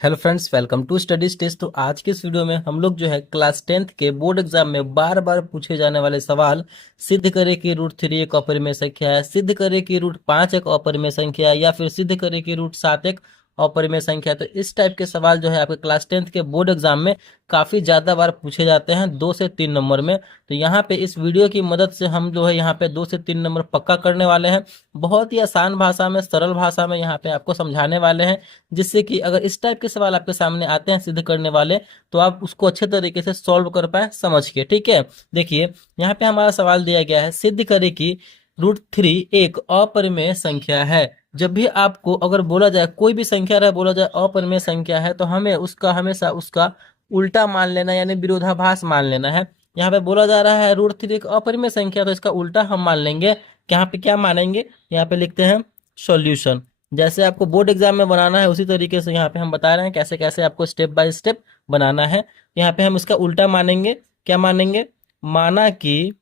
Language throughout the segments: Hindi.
Hello friends, welcome to studies test. तो आज के इस वीडियो में हम लोग जो है क्लास 10th के बोर्ड एग्जाम में बार बार पूछे जाने वाले सवाल, सिद्ध करे कि रूट 3 एक अपरिमेय संख्या है, सिद्ध करे कि रूट 5 एक अपरिमेय संख्या है, या फिर सिद्ध करे कि रूट 7 एक अपरिमेय संख्या है। तो इस टाइप के सवाल जो है आपके क्लास 10th के बोर्ड एग्जाम में काफी ज्यादा बार पूछे जाते हैं, 2 से 3 नंबर में। तो यहाँ पे इस वीडियो की मदद से हम जो है यहाँ पे 2 से 3 नंबर पक्का करने वाले हैं। बहुत ही आसान भाषा में, सरल भाषा में यहाँ पे आपको समझाने वाले हैं, जिससे कि अगर इस टाइप के सवाल आपके सामने आते हैं सिद्ध करने वाले, तो आप उसको अच्छे तरीके से सॉल्व कर पाए समझ के। ठीक है, देखिए यहाँ पे हमारा सवाल दिया गया है, सिद्ध करे कि रूट 3 एक अपरिमेय संख्या है। जब भी आपको अगर बोला जाए, कोई भी संख्या रहे, बोला जाए अपरिमेय संख्या है, तो हमें उसका हमेशा उसका उल्टा मान लेना, यानी विरोधाभास मान लेना है। यहाँ पे बोला जा रहा है रूट 3 एक अपरिमेय संख्या, तो इसका उल्टा हम मान लेंगे। यहाँ पे क्या मानेंगे, यहाँ पे लिखते हैं सॉल्यूशन। जैसे आपको बोर्ड एग्जाम में बनाना है उसी तरीके से यहाँ पे हम बता रहे हैं कैसे कैसे आपको स्टेप बाय स्टेप बनाना है। यहाँ पे हम इसका उल्टा मानेंगे। क्या मानेंगे? माना कि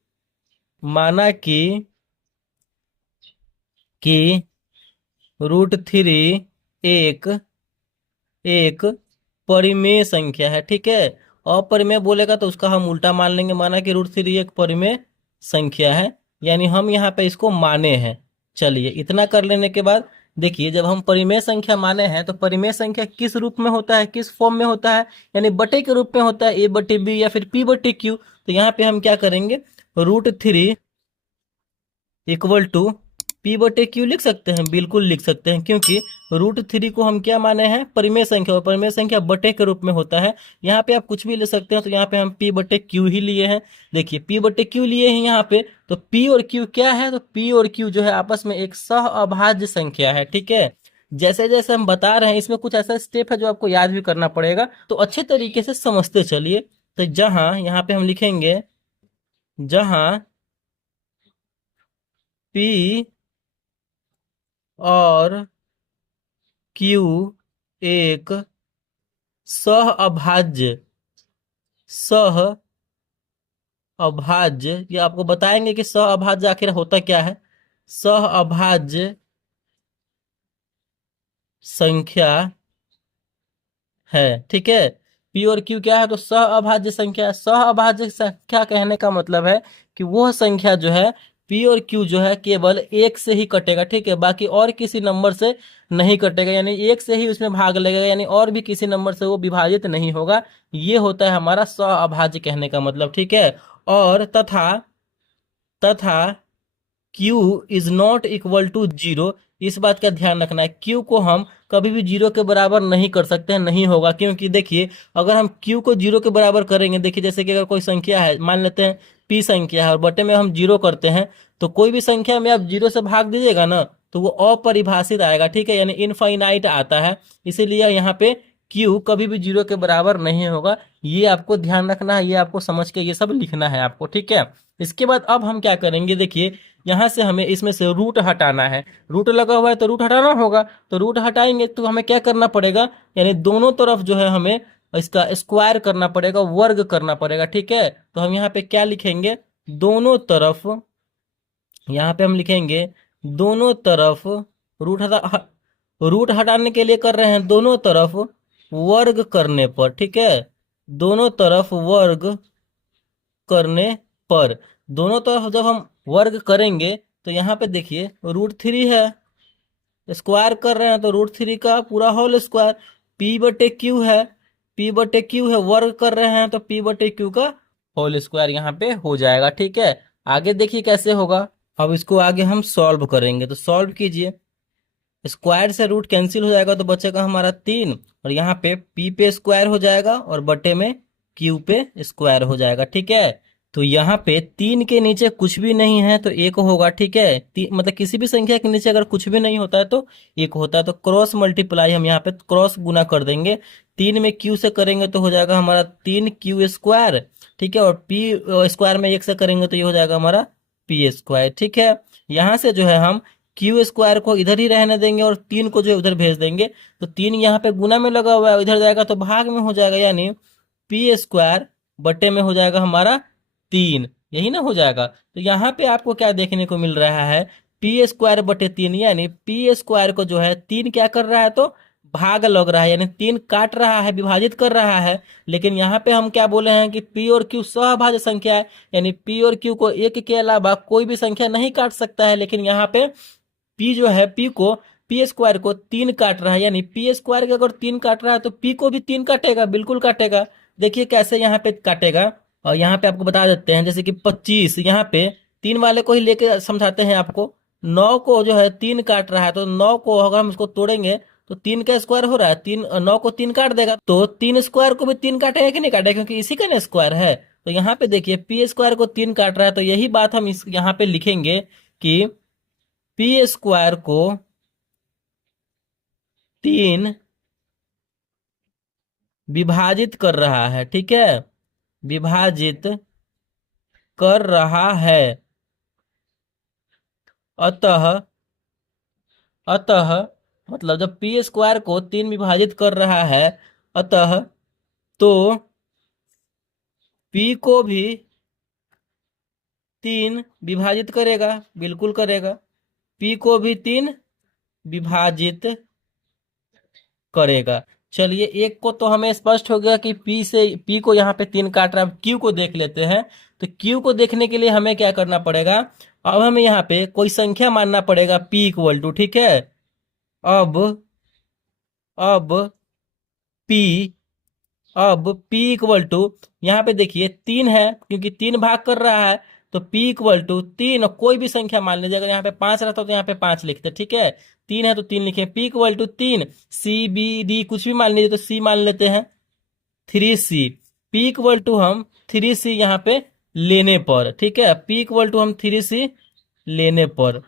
माना कि रूट 3 एक एक परिमेय संख्या है। ठीक है, अपरिमेय बोलेगा तो उसका हम उल्टा मान लेंगे। माना कि रूट 3 एक परिमेय संख्या है, यानी हम यहाँ पे इसको माने हैं। चलिए, इतना कर लेने के बाद देखिए, जब हम परिमेय संख्या माने हैं तो परिमेय संख्या किस रूप में होता है, किस फॉर्म में होता है, यानी बटे के रूप में होता है, ए बटे बी या फिर पी बटे क्यू। तो यहाँ पे हम क्या करेंगे, रूट 3 इक्वल टू पी बटे क्यू लिख सकते हैं, बिल्कुल लिख सकते हैं, क्योंकि रूट 3 को हम क्या माने हैं, परिमेय संख्या, और परिमेय संख्या बटे के रूप में होता है। यहाँ पे आप कुछ भी ले सकते हैं, तो यहाँ पे हम पी बटे क्यू ही लिए हैं। देखिए, पी बटे क्यू लिए हैं यहाँ पे, तो पी और क्यू क्या है, तो पी और क्यू जो है आपस में एक सह अभाज्य संख्या है। ठीक है, जैसे जैसे हम बता रहे हैं, इसमें कुछ ऐसा स्टेप है जो आपको याद भी करना पड़ेगा, तो अच्छे तरीके से समझते चलिए। तो जहां यहाँ पे हम लिखेंगे, जहां पी और क्यू एक सह अभाज्य, सह अभाज्य, ये आपको बताएंगे कि सह अभाज्य आखिर होता क्या है। सह अभाज्य संख्या है। ठीक है, पी और क्यू क्या है, तो सह अभाज्य संख्या है। सह अभाज्य संख्या कहने का मतलब है कि वह संख्या जो है, पी और क्यू जो है, केवल एक से ही कटेगा। ठीक है, बाकी और किसी नंबर से नहीं कटेगा, यानी एक से ही उसमें भाग लगेगा, यानी और भी किसी नंबर से वो विभाजित नहीं होगा। ये होता है हमारा सह अभाज्य कहने का मतलब। ठीक है, और तथा तथा Q is not equal to zero. इस बात का ध्यान रखना है, Q को हम कभी भी जीरो के बराबर नहीं कर सकते हैं, नहीं होगा। क्योंकि देखिए, अगर हम Q को जीरो के बराबर करेंगे, देखिए जैसे कि अगर कोई संख्या है, मान लेते हैं P संख्या है, और बटे में हम जीरो करते हैं, तो कोई भी संख्या में आप जीरो से भाग दीजिएगा ना, तो वो अपरिभाषित आएगा। ठीक है, यानी इनफाइनाइट आता है। इसीलिए यहाँ पे Q कभी भी जीरो के बराबर नहीं होगा। ये आपको ध्यान रखना है, ये आपको समझ के ये सब लिखना है आपको। ठीक है, इसके बाद अब हम क्या करेंगे, देखिए यहाँ से हमें इसमें से रूट हटाना है। रूट लगा हुआ है तो रूट हटाना होगा, तो रूट हटाएंगे तो हमें क्या करना पड़ेगा, यानी दोनों तरफ जो है हमें इसका स्क्वायर करना पड़ेगा, वर्ग करना पड़ेगा। ठीक है, तो हम यहाँ पे क्या लिखेंगे, दोनों तरफ, यहाँ पे हम लिखेंगे दोनों तरफ रूट हटाने के लिए कर रहे हैं, दोनों तरफ वर्ग करने पर। ठीक है, दोनों तरफ वर्ग करने पर, दोनों तरफ जब हम वर्ग करेंगे, तो यहाँ पे देखिए रूट 3 है, स्क्वायर कर रहे हैं तो रूट 3 का पूरा होल स्क्वायर। पी बटे क्यू है, पी बटे क्यू है, वर्ग कर रहे हैं तो पी बटे क्यू का होल स्क्वायर यहाँ पे हो जाएगा। ठीक है, आगे देखिए कैसे होगा। अब इसको आगे हम सॉल्व करेंगे, तो सॉल्व कीजिए। स्क्वायर से रूट कैंसिल हो जाएगा, तो बचेगा हमारा 3, और यहाँ पे पी पे स्क्वायर हो जाएगा और बटे में क्यू पे स्क्वायर हो जाएगा। ठीक है, तो यहाँ पे 3 के नीचे कुछ भी नहीं है तो एक होगा। ठीक है, मतलब किसी भी संख्या के नीचे अगर कुछ भी नहीं होता है तो एक होता है, तो क्रॉस मल्टीप्लाई हम यहाँ पे क्रॉस गुना कर देंगे। 3 में क्यू से करेंगे तो हो जाएगा हमारा 3 क्यू स्क्वायर। ठीक है, और पी स्क्वायर में 1 से करेंगे तो ये हो जाएगा हमारा पी स्क्वायर। ठीक है, यहाँ से जो है हम क्यू स्क्वायर को इधर ही रहने देंगे और 3 को जो है उधर भेज देंगे, तो 3 यहाँ पे गुना में लगा हुआ है, इधर जाएगा तो भाग में हो जाएगा, यानी पी स्क्वायर बटे में हो जाएगा हमारा 3। यही ना हो जाएगा। तो यहाँ पे आपको क्या देखने को मिल रहा है, पी स्क्वायर बटे 3, यानी पी स्क्वायर को जो है 3 क्या कर रहा है, तो भाग लग रहा है, यानी 3 काट रहा है, विभाजित कर रहा है। लेकिन यहाँ पे हम क्या बोले हैं कि पी और क्यू सहभाज्य संख्या है, यानी पी और क्यू को एक के अलावा कोई भी संख्या नहीं काट सकता है। लेकिन यहाँ पे पी जो है, पी स्क्वायर को 3 काट रहा है, यानी पी स्क्वायर के अगर 3 काट रहा है तो पी को भी 3 काटेगा, बिल्कुल काटेगा। देखिए कैसे यहाँ पे काटेगा। और यहाँ पे आपको बता देते हैं, जैसे कि 25, यहाँ पे 3 वाले को ही लेके समझाते हैं आपको। 9 को जो है 3 काट रहा है, तो 9 को अगर हम इसको तोड़ेंगे तो 3 का स्क्वायर हो रहा है, 9 को 3 काट देगा, तो 3 स्क्वायर को भी 3 काटेगा कि नहीं काटेगा, क्योंकि इसी का ना स्क्वायर है। तो यहाँ पे देखिए पी स्क्वायर को 3 काट रहा है, तो यही बात हम इस यहाँ पे लिखेंगे कि पी स्क्वायर को 3 विभाजित कर रहा है, ठीक है, विभाजित कर रहा है। अतः अतः मतलब जब पी स्क्वायर को 3 विभाजित कर रहा है, अतः तो पी को भी 3 विभाजित करेगा, बिल्कुल करेगा। पी को भी 3 विभाजित करेगा। चलिए, एक को तो हमें स्पष्ट हो गया कि पी को यहाँ पे 3 काट रहा है। अब क्यू को देख लेते हैं। तो क्यू को देखने के लिए हमें क्या करना पड़ेगा, अब हमें यहाँ पे कोई संख्या मानना पड़ेगा पी इक्वल टू, ठीक है। अब अब पी अब P इक्वल टू, यहाँ पे देखिए 3 है, क्योंकि 3 भाग कर रहा है, तो P इक्वल टू 3, कोई भी संख्या मान लीजिए। अगर यहाँ पे 5 रहता तो यहाँ पे 5 लिखते, ठीक है। 3 है तो 3 लिखे। P equal to 3, C B D कुछ भी मान लीजिए, तो C मान लेते हैं, 3C। P इक्वल टू हम 3C यहाँ पे लेने पर, ठीक है, P इक्वल टू हम 3C लेने पर,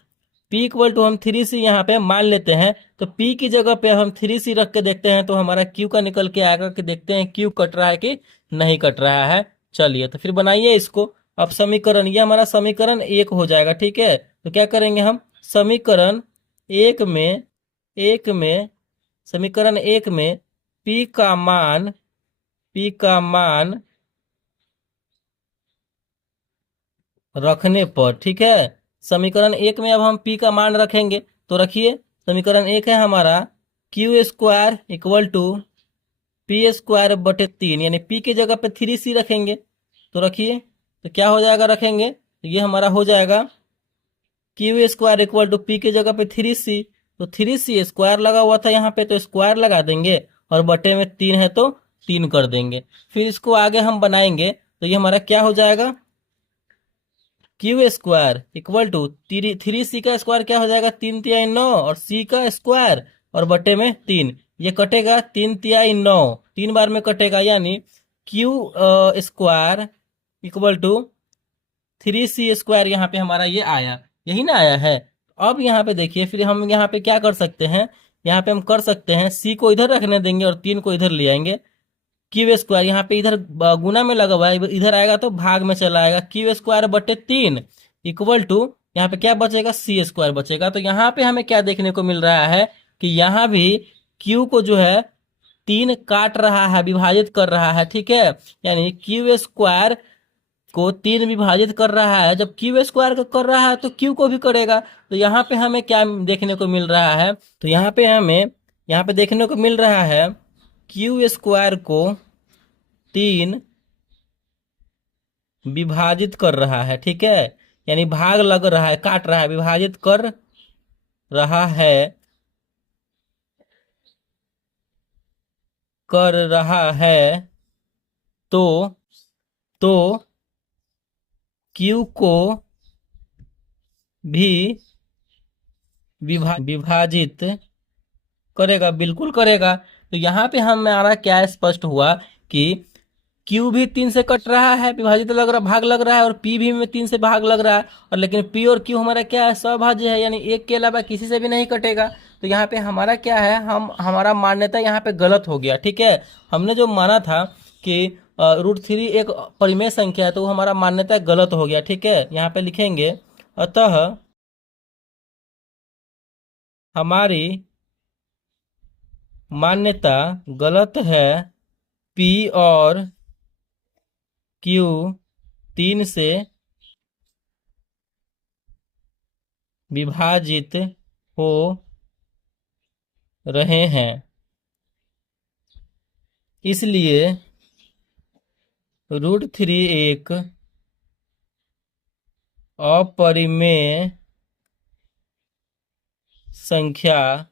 P इक्वल टू हम 3C यहाँ पे मान लेते हैं। तो P की जगह पे हम 3C रख के देखते हैं, तो हमारा Q का निकल के आएगा कि देखते हैं Q कट रहा है कि नहीं कट रहा है। चलिए, तो फिर बनाइए इसको। अब समीकरण, ये हमारा समीकरण 1 हो जाएगा, ठीक है। तो क्या करेंगे हम, समीकरण एक में एक में समीकरण 1 में P का मान रखने पर, ठीक है। समीकरण 1 में अब हम P का मान रखेंगे, तो रखिए। समीकरण 1 है हमारा Q square equal to P square बटे 3, यानी P की जगह पे 3C रखेंगे, तो रखिए। तो क्या हो जाएगा, रखेंगे तो ये हमारा हो जाएगा Q square equal to P की जगह पे 3C। तो 3C स्क्वायर लगा हुआ था यहाँ पे, तो स्क्वायर लगा देंगे, और बटे में 3 है तो 3 कर देंगे। फिर इसको आगे हम बनाएंगे, तो ये हमारा क्या हो जाएगा, Q square equal to 3C का स्क्वायर क्या हो जाएगा, 3 तिहाई 9, और C का स्क्वायर और बटे में 3, ये कटेगा 3 तिहाई 9, 3 बार में कटेगा, यानी Q square equal to 3C square यहाँ पे हमारा ये आया, यही ना आया है। अब यहाँ पे देखिए, फिर हम यहाँ पे क्या कर सकते हैं, यहाँ पे हम कर सकते हैं C को इधर रखने देंगे और 3 को इधर ले आएंगे। क्यू स्क्वायर यहाँ पे इधर गुना में लगा हुआ है, इधर आएगा तो भाग में चला आएगा। क्यू स्क्वायर बटे 3 इक्वल टू, यहाँ पे क्या बचेगा, C स्क्वायर बचेगा। तो यहाँ पे हमें क्या देखने को मिल रहा है कि यहाँ भी क्यू को जो है 3 काट रहा है, विभाजित कर रहा है, ठीक है। यानी क्यू स्क्वायर को 3 विभाजित कर रहा है। जब क्यू स्क्वायर को कर रहा है तो क्यू को भी करेगा। तो यहाँ पे हमें क्या देखने को मिल रहा है, तो यहाँ पे देखने को मिल रहा है क्यू स्क्वायर को 3 विभाजित कर रहा है, ठीक है। यानी भाग लग रहा है, काट रहा है, विभाजित कर रहा है, कर रहा है। तो तो क्यू को भी विभाजित करेगा, बिल्कुल करेगा। तो यहाँ पे हमारा क्या स्पष्ट हुआ कि क्यू भी 3 से कट रहा है, विभाजित लग रहा, भाग लग रहा है, और पी भी में 3 से भाग लग रहा है। और लेकिन पी और क्यू हमारा क्या है, सभाज्य है, यानी एक के अलावा किसी से भी नहीं कटेगा। तो यहाँ पे हमारा क्या है, हमारा मान्यता यहाँ पे गलत हो गया, ठीक है। हमने जो माना था कि √3 एक परिमेय संख्या है, तो वो हमारा मान्यता गलत हो गया, ठीक है। यहाँ पे लिखेंगे, अतः हमारी मान्यता गलत है, पी और क्यू 3 से विभाजित हो रहे हैं। इसलिए √3 एक अपरिमेय संख्या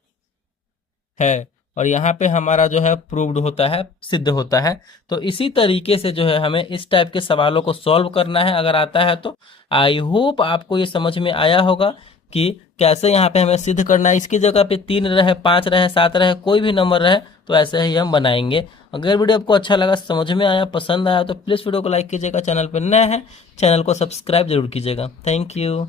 है। और यहाँ पे हमारा जो है प्रूव्ड होता है, सिद्ध होता है। तो इसी तरीके से जो है हमें इस टाइप के सवालों को सॉल्व करना है, अगर आता है तो। आई होप आपको ये समझ में आया होगा कि कैसे यहाँ पे हमें सिद्ध करना है। इसकी जगह पे 3 रहे, 5 रहे, 7 रहे, कोई भी नंबर रहे तो ऐसे ही हम बनाएंगे। अगर वीडियो आपको अच्छा लगा, समझ में आया, पसंद आया तो प्लीज़ वीडियो को लाइक कीजिएगा। चैनल पर नए हैं, चैनल को सब्सक्राइब जरूर कीजिएगा। Thank you.